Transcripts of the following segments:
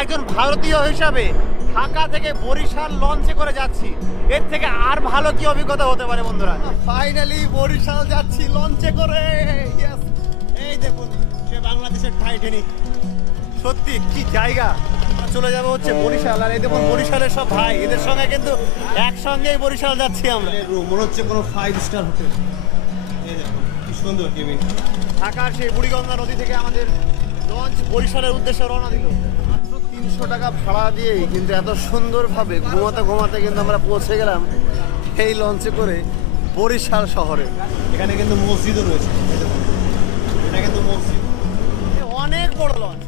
একজন ভারতীয় হিসাবে ঢাকা থেকে বরিশাল লঞ্চে করে যাচ্ছি, এর থেকে আর ভালো কি অভিজ্ঞতা হতে পারে বন্ধুরা। ফাইনালি বরিশাল যাচ্ছি লঞ্চে করে। Yes! এই দেখুন সে বাংলাদেশের টাইটানিক, সত্যি কি জায়গা। চলে যাবো হচ্ছে বরিশাল, আর এই দেখুন বরিশালের সব ভাই, এদের সঙ্গে কিন্তু একসঙ্গেই বরিশাল যাচ্ছি আমরা। মনে হচ্ছে কোনো 5 স্টার হোটেল। এই দেখুন কি সুন্দর কেবিন। ঢাকার সেই বুড়িগঙ্গা নদী থেকে আমাদের লঞ্চ বরিশালের উদ্দেশ্যে রওনা দিল। মাত্র 300 টাকা ভাড়া দিয়েই কিন্তু এত সুন্দরভাবে ঘুমাতে ঘুমাতে কিন্তু আমরা পৌঁছে গেলাম এই লঞ্চে করে বরিশাল শহরে। এখানে কিন্তু মসজিদও রয়েছে, এটা কিন্তু মসজিদ। অনেক বড় লঞ্চ,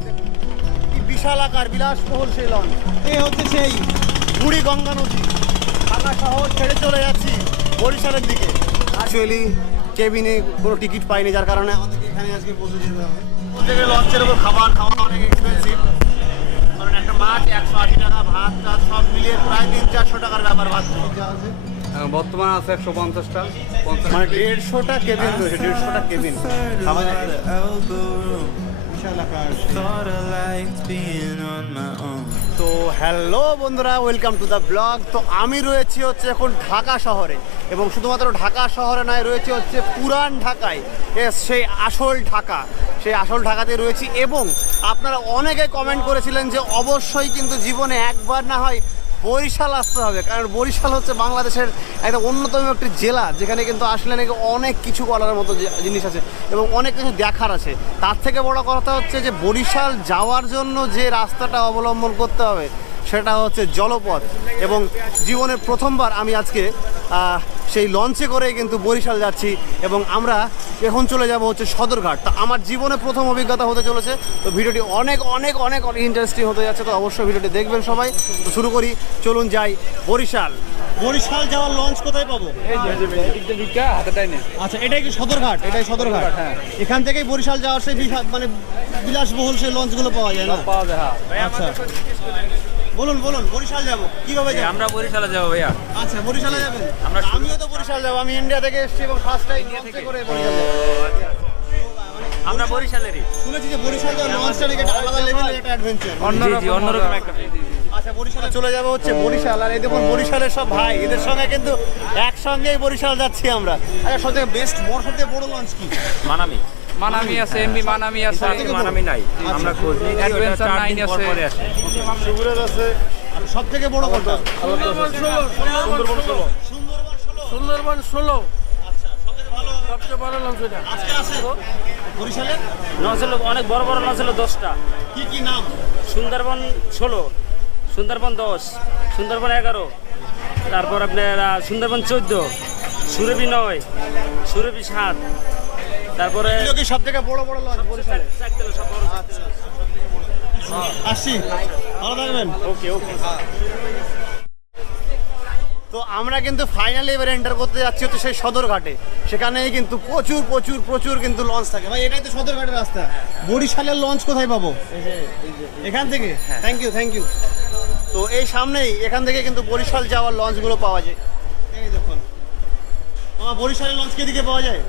কি বিশাল আকার বিলাসবহুল সেই লঞ্চ। এই হচ্ছে সেই বুড়িগঙ্গা নদী, ঢাকা শহর ছেড়ে চলে যাচ্ছি বরিশালের দিকে। অ্যাকচুয়ালি কেবিনে কোনো টিকিট পাইনি, যার কারণে আমাদেরকে এখানে আজকে পৌঁছে যেতে হবে। প্রত্যেকের লঞ্চের উপর খাবার খাওয়া অনেক এক্সপেন্সিভ, কারণ একটা মাছ 180 টাকা, ভাত টাত সব মিলিয়ে প্রায় 300-400 টাকার ব্যাপার। ভাত আছে বর্তমানে আছে 150টা, মানে 150টা কেবিন রয়েছে, 150টা কেবিন। খাওয়া যায় তো হ্যালো বন্ধুরা, ওয়েলকাম টু দ্য ব্লগ। তো আমি রয়েছি হচ্ছে এখন ঢাকা শহরে, এবং শুধুমাত্র ঢাকা শহরে নয়, রয়েছে হচ্ছে পুরান ঢাকায়। সেই আসল ঢাকা, সেই আসল ঢাকাতে রয়েছি। এবং আপনারা অনেকে কমেন্ট করেছিলেন যে অবশ্যই কিন্তু জীবনে একবার না হয় বরিশাল আসতে হবে, কারণ বরিশাল হচ্ছে বাংলাদেশের একটা অন্যতম একটি জেলা, যেখানে কিন্তু আসলে নাকি অনেক কিছু করার মতো জিনিস আছে এবং অনেক কিছু দেখার আছে। তার থেকে বড় কথা হচ্ছে যে বরিশাল যাওয়ার জন্য যে রাস্তাটা অবলম্বন করতে হবে সেটা হচ্ছে জলপথ। এবং জীবনের প্রথমবার আমি আজকে সেই লঞ্চে করে কিন্তু বরিশাল যাচ্ছি, এবং আমরা এখন চলে যাব হচ্ছে সদরঘাট। তা আমার জীবনে প্রথম অভিজ্ঞতা হতে চলেছে। তো ভিডিওটি অনেক অনেক অনেক অনেক ইন্টারেস্টিং হতে যাচ্ছে, তো অবশ্যই ভিডিওটি দেখবেন সবাই। তো শুরু করি, চলুন যাই বরিশাল। বরিশাল যাওয়ার লঞ্চ কোথায় পাবো? আচ্ছা, এটাই কি সদরঘাট? এটাই সদরঘাট। হ্যাঁ, এখান থেকেই বরিশাল যাওয়ার সেই মানে বিলাসবহুল সেই লঞ্চগুলো পাওয়া যায় না? পাওয়া যায়। আচ্ছা বলুন বলুন, বরিশাল যাবো কিভাবে যাবো? আমরা বরিশালে যাবো ভাইয়া। আচ্ছা, বরিশালে যাবেন? আমরা আমিও তো বরিশাল যাবো, আমি ইন্ডিয়া থেকে এসেছি এবং ফার্স্ট টাইম লঞ্চে করে বরিশাল যাবো। আমরা বরিশালেরই। শুনেছি যে বরিশাল যাওয়ার লঞ্চটা নাকি একটা আলাদা লেভেলের একটা অ্যাডভেঞ্চার। অন্যরকম একটা। আচ্ছা, বরিশালে চলে যাবো হচ্ছে বরিশাল, আর এই দেখুন বরিশালের সব ভাই, এদের সঙ্গে কিন্তু একসঙ্গেই বরিশাল যাচ্ছি আমরা। আচ্ছা, সবথেকে বেস্ট সবথেকে বড় লঞ্চ কি? মানামি আছে, এমবি মানামি আছে। মানামি নাই, আমরা খোঁজ নিই। অ্যাডভেঞ্চার 9 আছে, সুগুরের আছে। আর সব থেকে বড় কোনটা? সুন্দরবন 16 আচ্ছা, সবথেকে ভালো সবচেয়ে বড় লঞ্চ এটা। আজকে আছে বরিশালের লঞ্চ হলো অনেক বড় বড় লঞ্চ হলো 10টা। কি নাম? সুন্দরবন 16, সুন্দরবন 10, সুন্দরবন 11, তারপর আপনার সুন্দরবন 14, সুরভি 9, সুরভি 7, তারপরে এগুলো কি সব থেকে বড় বড় লঞ্চ বরিশালে? সব বড়। আসছি, ভালো থাকবেন। ওকে ওকে। তো আমরা কিন্তু ফাইনালি এবার এন্টার করতে যাচ্ছি হচ্ছে সেই সদরঘাটে। সেখানেই কিন্তু প্রচুর প্রচুর প্রচুর কিন্তু লঞ্চ থাকে। ভাই, এটাই তো সদরঘাটের রাস্তা। বরিশালের লঞ্চ কোথায় পাবো? এখান থেকে? Thank you. তো এই সামনেই, এখান থেকে কিন্তু বরিশাল যাওয়ার লঞ্চগুলো পাওয়া যায়। এই দেখুন, বরিশালের লঞ্চ কে দিকে পাওয়া যায়?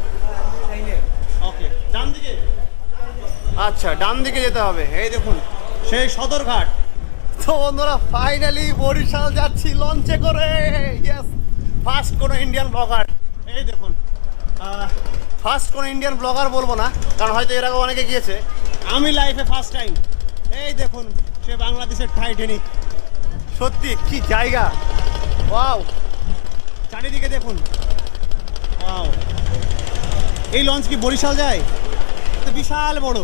ওকে, ডান দিকে। আচ্ছা, ডান দিকে যেতে হবে। এই দেখুন সেই সদরঘাট। তো বন্ধুরা, ফাইনালি বরিশাল যাচ্ছি লঞ্চে করে। ইয়েস, ফার্স্ট কোনো ইন্ডিয়ান ব্লগার। এই দেখুন, ফার্স্ট কোনো ইন্ডিয়ান ব্লগার বলবো না, কারণ হয়তো এর আগে অনেকে গিয়েছে, আমি লাইফে ফার্স্ট টাইম। এই দেখুন সে বাংলাদেশের টাইটানিক, সত্যি কি জায়গা। ওয়াও, চারিদিকে দেখুন। ওয়াও, এই লঞ্চ কি বরিশাল যায়? বিশাল বড়,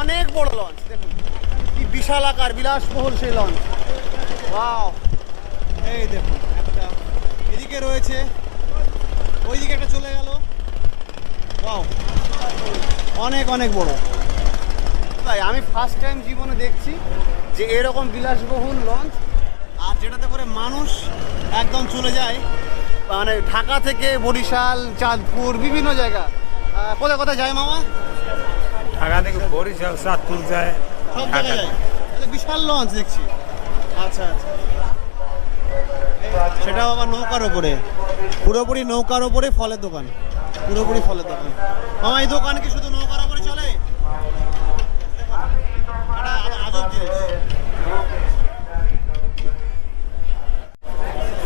অনেক বড় লঞ্চ। দেখুন কি বিশাল আকার, বিলাসবহুল সেই লঞ্চ। ওয়াও, এই দেখুন একটা এদিকে রয়েছে, ওইদিকে একটা চলে গেল। ওয়াও, অনেক অনেক বড়। ভাই, আমি ফার্স্ট টাইম জীবনে দেখছি যে এরকম বিলাসবহুল লঞ্চ, আর যেটাতে করে মানুষ একদম চলে যায় মানে ঢাকা থেকে বরিশাল, চাঁদপুর, বিভিন্ন জায়গা। কোথায় কোথায় যায় মামা? ঢাকা থেকে বরিশাল, চাঁদপুর যায়, সব জায়গায় যায়। বিশাল লঞ্চ দেখছি। আচ্ছা, সেটাও আবার নৌকার ওপরে, পুরোপুরি নৌকার ওপরে ফলের দোকান, পুরোপুরি ফলের দোকান। মামা, এই দোকান কি শুধু নৌকার ওপরে চলে? একটা আজব জিনিস।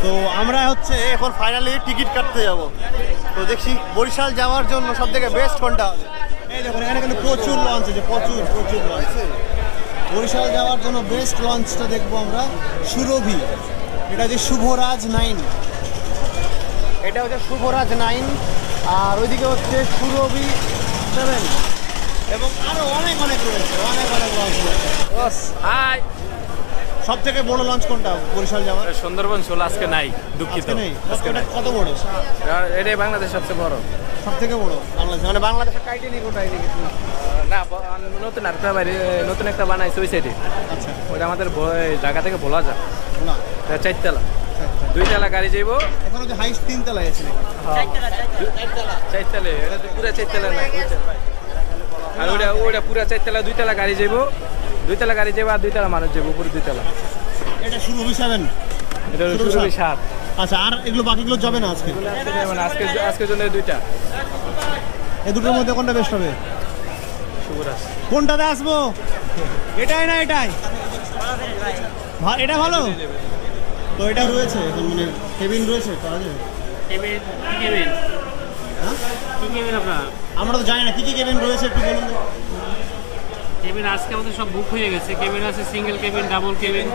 তো আমরা হচ্ছে এখন ফাইনালি টিকিট কাটতে যাব। তো দেখছি বরিশাল যাওয়ার জন্য সব থেকে বেস্ট কোনটা হবে। এই দেখুন এখানে কিন্তু প্রচুর লঞ্চ আছে, প্রচুর প্রচুর লঞ্চ। বরিশাল যাওয়ার জন্য বেস্ট লঞ্চটা দেখবো আমরা সুরভি। এটা হচ্ছে শুভরাজ 9, এটা হচ্ছে শুভরাজ 9, আর ওইদিকে হচ্ছে সুরভি 7 এবং আরো অনেক অনেক রয়েছে, অনেক অনেক লঞ্চ রয়েছে। হাই সব থেকে বড় লঞ্চ কোনটা বরিশাল যাওয়ার? সুন্দরবন 16 আজকে নাই, দুঃখিত। আজকে নেই। ওটা কত বড়? এটাই বাংলাদেশ সবচেয়ে বড়। সব থেকে বড় বাংলাদেশ, মানে বাংলাদেশের টাইটানিক ওটাই নাকি? না, নতুন আরেকটা বাইরে নতুন একটা বানাইছে ওই সাইডে। আচ্ছা, ওইটা আমাদের ঢাকা থেকে বলা যায় না 4 2 তলা গাড়ি যাইব। এখন যে হাইস্ট 3 তলায় আছে নাকি? 4 তলা, এটা তো পুরো 4 তলা না। আর ওইটা পুরো 4 তলা 2 তলা গাড়ি যাইব, 2 তলা গাড়ি যাইব আর 2 তলা মানুষ যাইব, উপরে 2 তলা। এটা সুরভি 7, এটা শুরু 7। আচ্ছা, আর এগুলো বাকিগুলো যাবে না আজকে? মানে আজকের জন্য 2টা। এই দুটোর মধ্যে কোনটা বেস্ট হবে? শুভরাজ। কোনটাতে আসবো? এটাই না এটাই? এটা ভালো তো। এটা রয়েছে এখন, মানে কেবিন রয়েছে, পাওয়া যাবে? কেবিন কি কেবিন? হ্যাঁ, কি কেবিন আপনার? আমরা তো জানি না কি কি কেবিন রয়েছে, একটু বলুন তো। কেবিন আজকে আমাদের সব বুক হয়ে গেছে। কেবিন আছে single cabin, double cabin,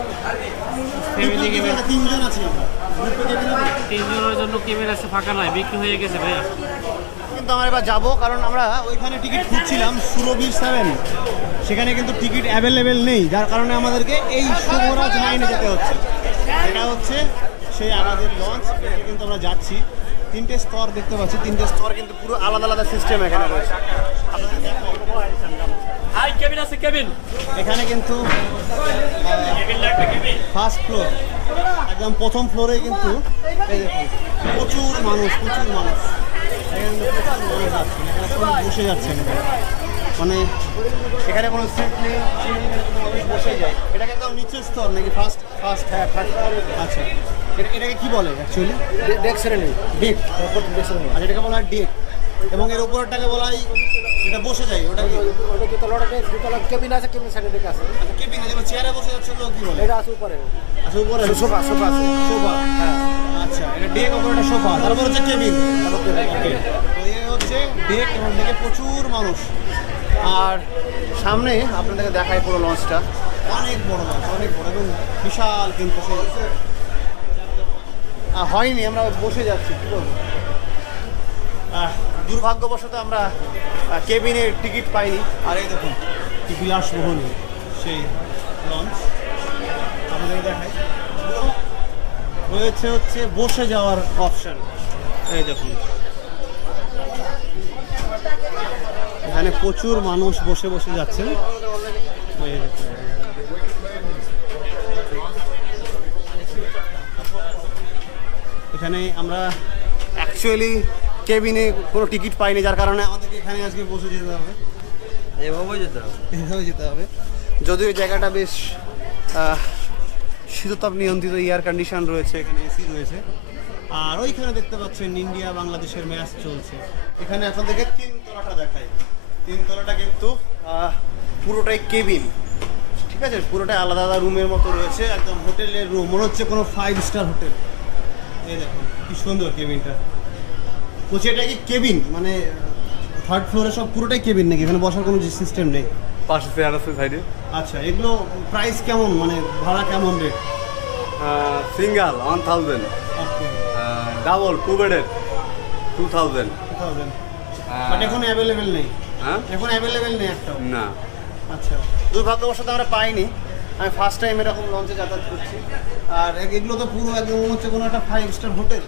family cabin. 3 জন আছি আমরা, গ্রুপে কেবিন হবে? 3 জনের জন্য কেবিন আছে, ফাঁকা নয়, বিক্রি হয়ে গেছে ভাইয়া। কিন্তু আমরা এবার যাবো, কারণ আমরা ওইখানে টিকিট খুঁজছিলাম সুরভি 7, সেখানে কিন্তু টিকিট অ্যাভেলেবেল নেই, যার কারণে আমাদেরকে এই শুভরাজ 9-এ যেতে হচ্ছে। এটা হচ্ছে সেই আমাদের লঞ্চ, এটা কিন্তু আমরা যাচ্ছি। 3টে স্তর দেখতে পাচ্ছি, 3টে স্তর কিন্তু পুরো আলাদা আলাদা সিস্টেম এখানে রয়েছে। হাই কেবিন আছে, কেবিন। এখানে কিন্তু ফার্স্ট ফ্লোর, একদম প্রথম ফ্লোরে কিন্তু এই দেখুন প্রচুর মানুষ, প্রচুর মানুষ। এখানে কিন্তু প্রচুর মানুষ যাচ্ছেন, এখানে সবাই বসে যাচ্ছেন। মানে এখানে কোনো সিট নেই, মানুষ বসে যায়। এটাকে একদম নিচের স্তর নাকি? ফার্স্ট ফার্স্ট হ্যাঁ ফার্স্ট। আচ্ছা, এটাকে কি বলে অ্যাকচুয়ালি? ডেক শ্রেণী। ডেক, আচ্ছা, এটাকে বলা হয় ডেক। এবং এর উপরটাকে বলা হয় এটা বসে যায়, ওটা কি? ওটা দুতলা কেবিন আছে, কেবিন সাইডে দিকে আছে। আচ্ছা, কেবিন যেমন চেয়ারে বসে যাচ্ছে ওগুলো কি বলে? এটা আছে উপরে। আচ্ছা, উপরে সোফা আছে। সোফা, হ্যাঁ। আচ্ছা, এটা ডেক, ওপরে একটা সোফা, তারপর হচ্ছে কেবিন। ওকে, তো এই হচ্ছে ডেক, এবং ডেকে প্রচুর মানুষ। আর সামনে আপনাদেরকে দেখাই পুরো লঞ্চটা, অনেক বড় লঞ্চ, অনেক বড় এবং বিশাল। কিন্তু হয়নি, আমরা বসে যাচ্ছি, কী করবো। দুর্ভাগ্যবশত আমরা কেবিনের টিকিট পাইনি। আর এই দেখুন কি বিলাসবহুল সেই লঞ্চ, আপনাদেরকে দেখাই। রয়েছে হচ্ছে বসে যাওয়ার অপশন, এই দেখুন এখানে প্রচুর মানুষ বসে বসে যাচ্ছেন। এই দেখুন। এখানে আমরা অ্যাকচুয়ালি কেবিনে কোনো টিকিট পাইনি, যার কারণে আমাদেরকে এখানে আজকে বসে যেতে হবে, এভাবে যেতে হবে। এভাবে যেতে হবে। যদিও এই জায়গাটা বেশ শীততাপ নিয়ন্ত্রিত, এয়ার কন্ডিশন রয়েছে, এখানে এসি রয়েছে। আর ওইখানে দেখতে পাচ্ছেন ইন্ডিয়া বাংলাদেশের ম্যাচ চলছে। এখানে আপনাদেরকে 3 তলাটা দেখাই। 3 তলাটা কিন্তু পুরোটাই কেবিন, ঠিক আছে? পুরোটাই আলাদা আলাদা রুমের মতো রয়েছে, একদম হোটেলের রুম, মনে হচ্ছে কোনো 5 স্টার হোটেল। এই দেখুন কি সুন্দর কেবিনটা। বলছি এটা কি কেবিন, মানে 3rd ফ্লোরে সব পুরোটাই কেবিন নাকি? এখানে বসার কোনো সিস্টেম নেই? পাশে চেয়ার আছে সাইডে। আচ্ছা, এগুলো প্রাইস কেমন, মানে ভাড়া কেমন রেট? সিঙ্গেল 1000, ওকে, ডাবল 2 বেডের 2000। 2000। বাট এখন অ্যাভেলেবেল নেই? হ্যাঁ, এখন অ্যাভেলেবেল নেই একটাও? না। আচ্ছা, দুর্ভাগ্যবশত আমরা পাইনি। আমি ফার্স্ট টাইম এরকম লঞ্চে যাতায়াত করছি। আর এগুলো তো পুরো একদম মনে হচ্ছে কোনো একটা 5 স্টার হোটেল,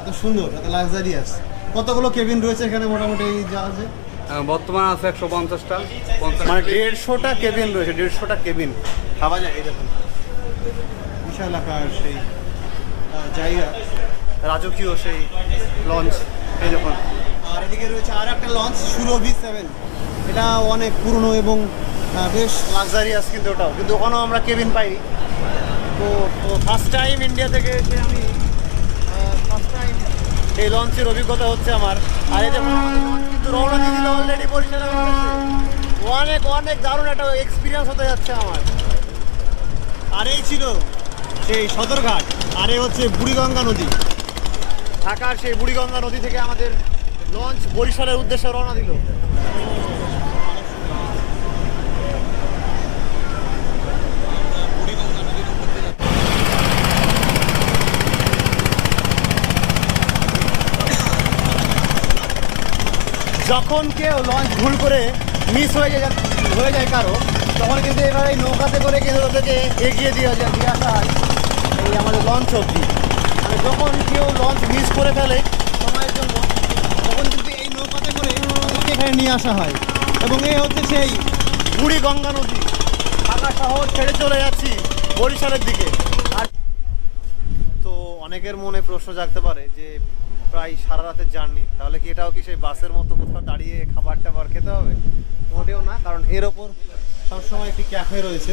এত সুন্দর, এত লাক্সারিয়াস। কতগুলো কেবিন রয়েছে এখানে মোটামুটি এই জাহাজে? বর্তমানে আছে 150টা। মানে 150টা কেবিন রয়েছে, 150টা কেবিন ভাবা যায়। এই দেখুন বিশাল আকার সেই জায়গা, রাজকীয় সেই লঞ্চ, এই দেখুন। আর এদিকে রয়েছে আর একটা লঞ্চ সুরভি 7, এটা অনেক পুরনো এবং বেশ লাক্সারিয়াস, কিন্তু ওটাও, কিন্তু ওখানেও আমরা কেবিন পাইনি। তো ফার্স্ট টাইম ইন্ডিয়া থেকে এসে আমি ফার্স্ট টাইম এই লঞ্চের অভিজ্ঞতা হচ্ছে আমার। আর এই দেখুন আমাদের লঞ্চ কিন্তু রওনা দিয়ে দিল অলরেডি বরিশালের উদ্দেশ্যে। অনেক অনেক দারুণ একটা এক্সপিরিয়েন্স হতে যাচ্ছে আমার। আর এই ছিল সেই সদরঘাট, আর এই হচ্ছে বুড়িগঙ্গা নদী। ঢাকার সেই বুড়িগঙ্গা নদী থেকে আমাদের লঞ্চ বরিশালের উদ্দেশ্যে রওনা দিল। যখন কেউ লঞ্চ ভুল করে মিস হয়ে যায় কারো, তখন কিন্তু এবার এই নৌকাতে করে কিন্তু ওদেরকে এগিয়ে দিয়ে আসা হয় এই আমাদের লঞ্চ অবধি। মানে যখন কেউ লঞ্চ মিস করে ফেলে সময়ের জন্য, তখন কিন্তু এই নৌকাতে করে ওদেরকে এখানে নিয়ে আসা হয়। এবং এই হচ্ছে সেই বুড়িগঙ্গা নদী। ঢাকা শহর ছেড়ে চলে যাচ্ছি বরিশালের দিকে। আর তো অনেকের মনে প্রশ্ন জাগতে পারে যে প্রায় সারা রাতের জার্নি, তাহলে কি এটাও কি সেই বাসের মতো কোথাও দাঁড়িয়ে খাবার টাবার খেতে হবে? মোটেও না, কারণ এর ওপর সবসময় একটি ক্যাফে রয়েছে।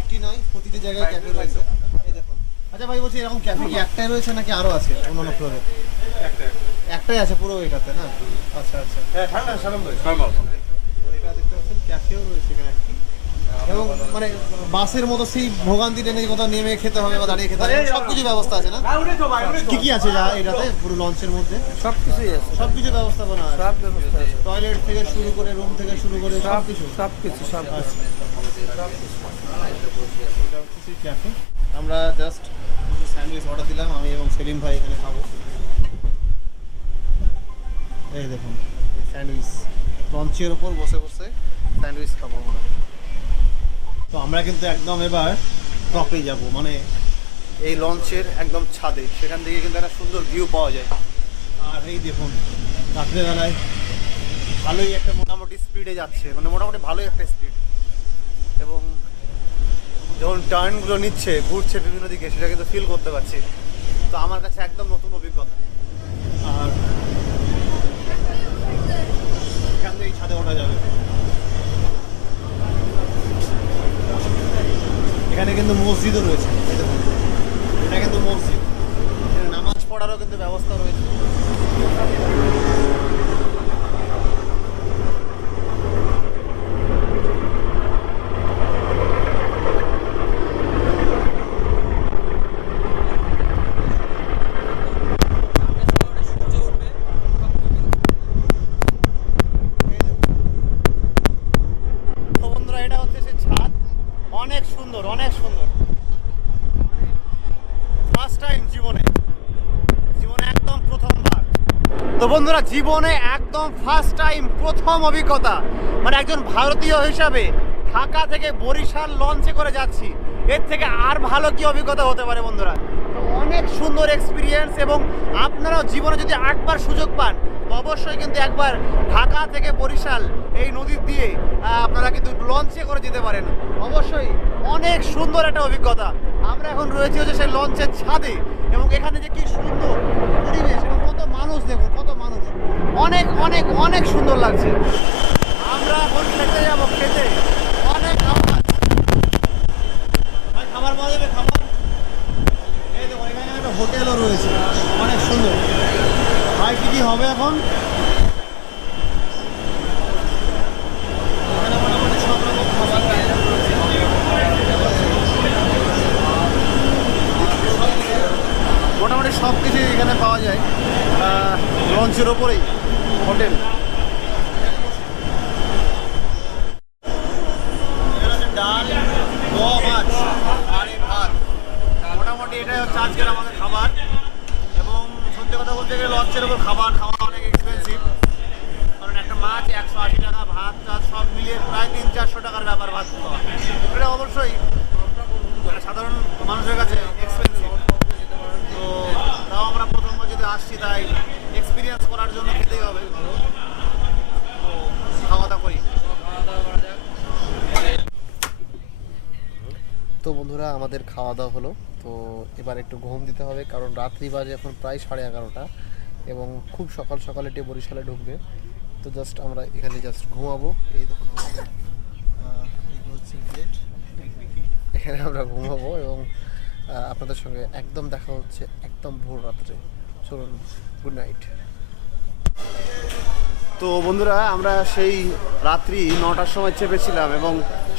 একটি নয়, প্রতিটি জায়গায় ক্যাফে রয়েছে। এই দেখুন। আচ্ছা ভাই, বলছি এরকম ক্যাফে কি একটাই রয়েছে নাকি আরও আছে অন্যান্য ফ্লোরে? একটাই আছে পুরো এটাতে না? আচ্ছা আচ্ছা। এটা দেখতে পাচ্ছেন ক্যাফেও রয়েছে এখানে একটি। এবং মানে বাসের মতো সেই ভোগান্তি টেনে কোথাও নেমে খেতে হবে বা দাঁড়িয়ে খেতে হবে, সবকিছু ব্যবস্থা আছে না? কি কি আছে এটাতে পুরো লঞ্চের মধ্যে? সব কিছুই আছে, সবকিছু ব্যবস্থাপনা আছে, সব ব্যবস্থা আছে, টয়লেট থেকে শুরু করে রুম থেকে শুরু করে সবকিছু। সব কিছু ক্যাফে। আমরা জাস্ট স্যান্ডউইচ অর্ডার দিলাম, আমি এবং সেলিম ভাই এখানে খাবো। এই দেখুন স্যান্ডউইচ, লঞ্চের ওপর বসে বসে স্যান্ডউইচ খাবো আমরা। তো আমরা কিন্তু একদম এবার টপে যাব, মানে এই লঞ্চের একদম ছাদে, সেখান থেকে কিন্তু একটা সুন্দর ভিউ পাওয়া যায়। আর এই দেখুন রাত্রেবেলায় ভালোই একটা মোটামুটি স্পিডে যাচ্ছে, মানে মোটামুটি ভালোই একটা স্পিড। এবং যখন টার্নগুলো নিচ্ছে, ঘুরছে বিভিন্ন দিকে, সেটা কিন্তু ফিল করতে পারছি। তো আমার কাছে একদম নতুন অভিজ্ঞতা। আর এখান থেকে ছাদে ওঠা যাবে। এখানে কিন্তু মসজিদও রয়েছে, এই দেখুন এটা কিন্তু মসজিদ, এখানে নামাজ পড়ারও কিন্তু ব্যবস্থা রয়েছে। তো বন্ধুরা, এটা হচ্ছে সে ছাদ, অনেক সুন্দর অনেক সুন্দর। ফার্স্ট টাইম জীবনে একদম প্রথমবার। তো বন্ধুরা, জীবনে একদম ফার্স্ট টাইম প্রথম অভিজ্ঞতা, মানে একজন ভারতীয় হিসাবে ঢাকা থেকে বরিশাল লঞ্চে করে যাচ্ছি। এর থেকে আর ভালো কি অভিজ্ঞতা হতে পারে বন্ধুরা? তো অনেক সুন্দর এক্সপিরিয়েন্স। এবং আপনারাও জীবনে যদি একবার সুযোগ পান, অবশ্যই কিন্তু একবার ঢাকা থেকে বরিশাল এই নদী দিয়ে আপনারা কিন্তু লঞ্চে করে যেতে পারেন। অবশ্যই অনেক সুন্দর একটা অভিজ্ঞতা। আমরা এখন রয়েছি হচ্ছে সেই লঞ্চের ছাদে, এবং এখানে যে কি সুন্দর পরিবেশ এবং কত মানুষ, দেখুন কত মানুষ, অনেক অনেক অনেক সুন্দর লাগছে। আমরা এখন খেতে যাবো, খেতে অনেক খাবার। ভাই খাবার পাওয়া যাবে? খাবার এই দেখুন, এখানে একটা হোটেলও রয়েছে, অনেক সুন্দর। ভাই কি কি হবে এখন? এখানে মোটামুটি সব রকম খাবার পেয়ে যাবে। মোটামুটি সব কিছুই এখানে পাওয়া যায় লঞ্চের ওপরেই হোটেল। ডাল, গোয়া মাছ আর এই ভাত, মোটামুটি এটাই হচ্ছে আজকের আমাদের খাবার। এবং সত্যি কথা বলতে গেলে লঞ্চের ওপর খাবার খাওয়া অনেক এক্সপেন্সিভ, কারণ একটা মাছ 180 টাকা, ভাত টাত সব মিলিয়ে প্রায় 300-400 টাকার ব্যাপার ভাত খাওয়া। এটা অবশ্যই সাধারণ মানুষের কাছে এক্সপেন্সিভ। তো তাও আমরা প্রথমবার যদি আসছি, তাই এক্সপিরিয়েন্স করার জন্য খেতেই হবে। তো খাওয়া দাওয়া করি। তো বন্ধুরা, আমাদের খাওয়া দাওয়া হলো। তো এবার একটু ঘুম দিতে হবে, কারণ রাত্রি বাজে এখন প্রায় 11:30, এবং খুব সকাল সকাল এটি বরিশালে ঢুকবে। তো জাস্ট আমরা এখানে জাস্ট ঘুমাবো। এই দেখুন আমাদের হচ্ছে বেড, এখানে আমরা ঘুমাবো এবং আপনাদের সঙ্গে একদম দেখা হচ্ছে একদম ভোর রাত্রে। চলুন, গুড নাইট। তো বন্ধুরা আমরা সেই রাত্রি 9টার সময় চেপেছিলাম এবং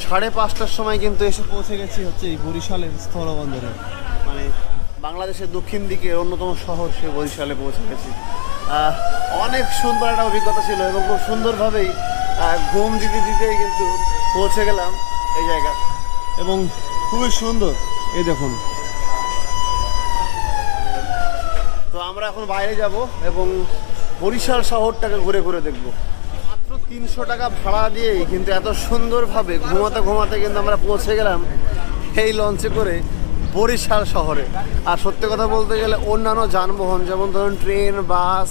5:30টার সময় কিন্তু এসে পৌঁছে গেছি হচ্ছে এই বরিশালের স্থলবন্দরে, মানে বাংলাদেশের দক্ষিণ দিকে অন্যতম শহর সে বরিশালে পৌঁছে গেছি। অনেক সুন্দর একটা অভিজ্ঞতা ছিল এবং খুব সুন্দরভাবেই ঘুম দিতে দিতেই কিন্তু পৌঁছে গেলাম এই জায়গা এবং খুবই সুন্দর। এই দেখুন, তো আমরা এখন বাইরে যাব এবং বরিশাল শহরটাকে ঘুরে ঘুরে দেখব। মাত্র 300 টাকা ভাড়া দিয়েই কিন্তু এত সুন্দরভাবে ঘুমাতে ঘুমাতে কিন্তু আমরা পৌঁছে গেলাম এই লঞ্চে করে বরিশাল শহরে। আর সত্যি কথা বলতে গেলে অন্যান্য যানবাহন যেমন ধরুন ট্রেন, বাস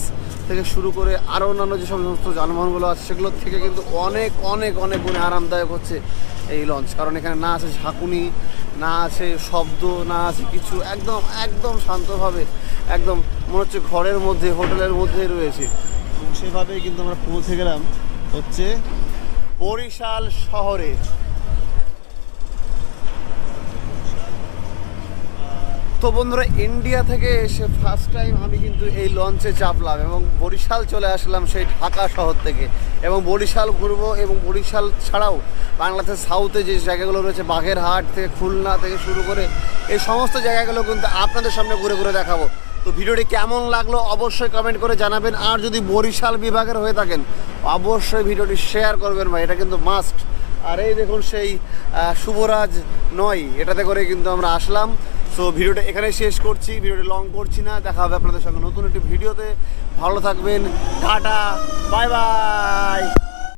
থেকে শুরু করে আরও অন্যান্য যে সমস্ত যানবাহনগুলো আছে সেগুলোর থেকে কিন্তু অনেক অনেক অনেক গুণে আরামদায়ক হচ্ছে এই লঞ্চ। কারণ এখানে না আছে ঝাঁকুনি, না আছে শব্দ, না আছে কিছু, একদম একদম শান্তভাবে, একদম মনে হচ্ছে ঘরের মধ্যে, হোটেলের মধ্যেই রয়েছে। এবং সেভাবেই কিন্তু আমরা পৌঁছে গেলাম হচ্ছে বরিশাল শহরে। তো বন্ধুরা, ইন্ডিয়া থেকে এসে ফার্স্ট টাইম আমি কিন্তু এই লঞ্চে চাপলাম এবং বরিশাল চলে আসলাম সেই ঢাকা শহর থেকে। এবং বরিশাল ঘুরবো এবং বরিশাল ছাড়াও বাংলাদেশের সাউথে যে জায়গাগুলো রয়েছে, বাগেরহাট থেকে খুলনা থেকে শুরু করে এই সমস্ত জায়গাগুলো কিন্তু আপনাদের সামনে ঘুরে ঘুরে দেখাবো। তো ভিডিওটি কেমন লাগলো অবশ্যই কমেন্ট করে জানাবেন। আর যদি বরিশাল বিভাগের হয়ে থাকেন অবশ্যই ভিডিওটি শেয়ার করবেন ভাই, এটা কিন্তু মাস্ট। আর এই দেখুন সেই শুভরাজ নয়, এটাতে করে কিন্তু আমরা আসলাম। সো ভিডিওটা এখানে শেষ করছি, ভিডিওটি লং করছি না। দেখা হবে আপনাদের সঙ্গে নতুন একটি ভিডিওতে। ভালো থাকবেন, টাটা, বাই বাই।